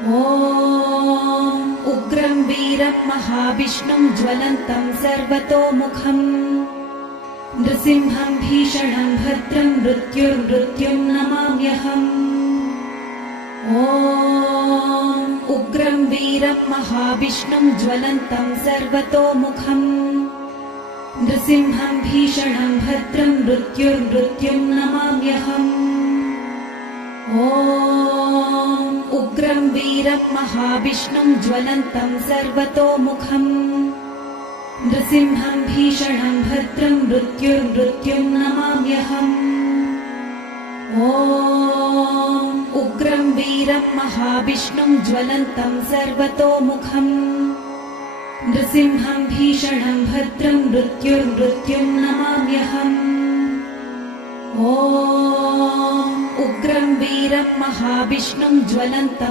ॐ उग्रं वीरं महाविष्णुं ज्वलन्तं सर्वतोमुखम् नृसिंहं भीषणं भद्रं मृत्युर्मृत्युं नमाम्यहम्। ॐ उग्रं वीरं महाविष्णुं ज्वलन्तं सर्वतोमुखम् नृसिंहं भीषणं भद्रं मृत्युर्मृत्युं नमाम्यहम्। ॐ उग्रं वीरं महाविष्णुं ज्वलन्तं सर्वतोमुखम् नृसिंहं भीषणं भद्रं मृत्युर्मृत्युं नमाम्यहम्। ॐ उग्रं वीरं महाविष्णुं ज्वलन्तं सर्वतोमुखम् नृसिंहं भीषणं भद्रं मृत्युर्मृत्युं नमाम्यहम्। ॐ उग्रं वीरं महाविष्णुं ज्वलन्तं